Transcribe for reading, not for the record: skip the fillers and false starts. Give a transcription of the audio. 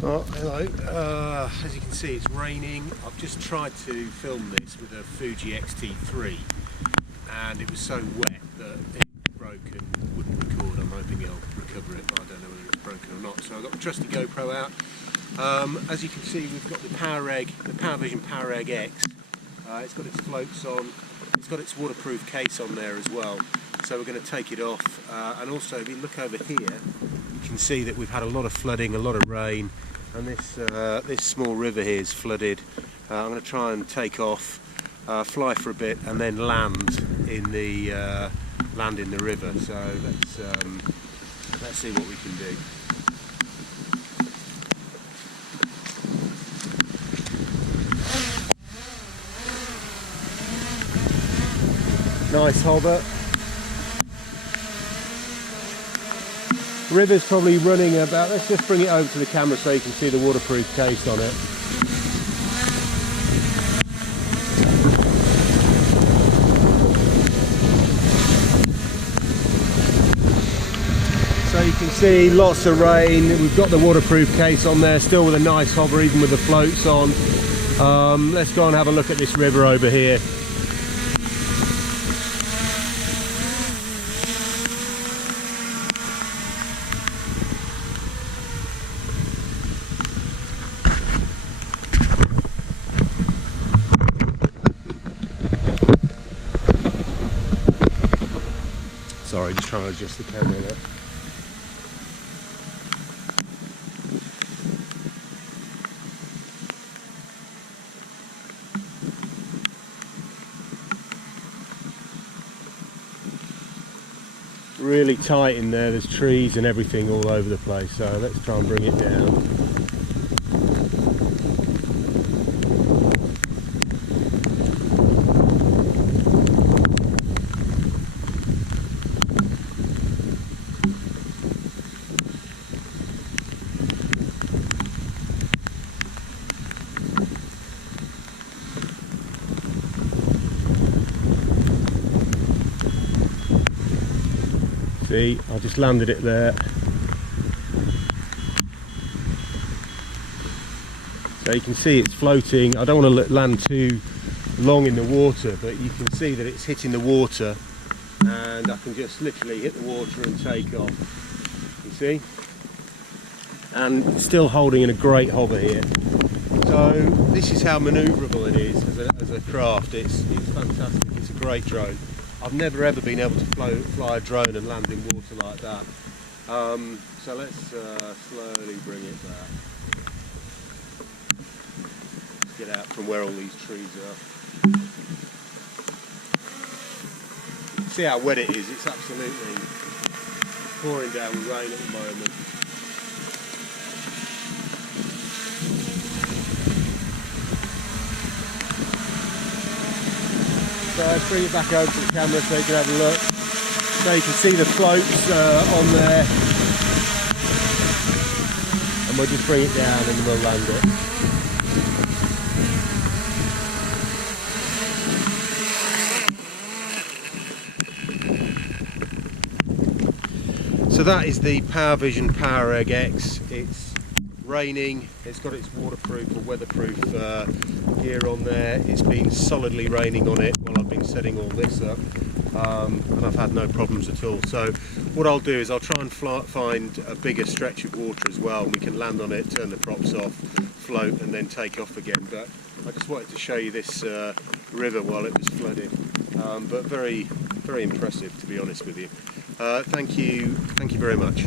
Oh, hello. As you can see, it's raining. I've just tried to film this with a Fuji XT3 and it was so wet that it broke and wouldn't record. I'm hoping it'll recover it, but I don't know whether it's broken or not. So I've got the trusty GoPro out. As you can see, we've got the PowerEgg, the PowerVision PowerEgg X. It's got its floats on, it's got its waterproof case on there as well. So we're going to take it off, and also if you look over here, you can see that we've had a lot of flooding, a lot of rain, and this small river here is flooded. I'm going to try and take off, fly for a bit, and then land in the river. So let's see what we can do. Nice hover. River's probably running about, let's just bring it over to the camera so you can see the waterproof case on it. So you can see lots of rain. We've got the waterproof case on there, still with a nice hover even with the floats on. Let's go and have a look at this river over here. Sorry, just trying to adjust the camera there. Really tight in there, there's trees and everything all over the place, so let's try and bring it down. See, I just landed it there. So you can see it's floating. I don't want to land too long in the water, but you can see that it's hitting the water, and I can just literally hit the water and take off. You see? And still holding in a great hover here. So this is how manoeuvrable it is as a craft. It's fantastic. It's a great drone. I've never ever been able to fly a drone and land in water like that. So let's slowly bring it back. Let's get out from where all these trees are. See how wet it is, it's absolutely pouring down with rain at the moment. So let's bring it back over to the camera so you can have a look. So you can see the floats on there. And we'll just bring it down and we'll land it. So that is the PowerVision PowerEgg X. It's raining, it's got its waterproof or weatherproof gear on there. It's been solidly raining on it while I've been setting all this up, and I've had no problems at all. So what I'll do is I'll try and find a bigger stretch of water as well, and we can land on it, turn the props off, float and then take off again. But I just wanted to show you this river while it was flooded, but very, very impressive, to be honest with you. Thank you very much.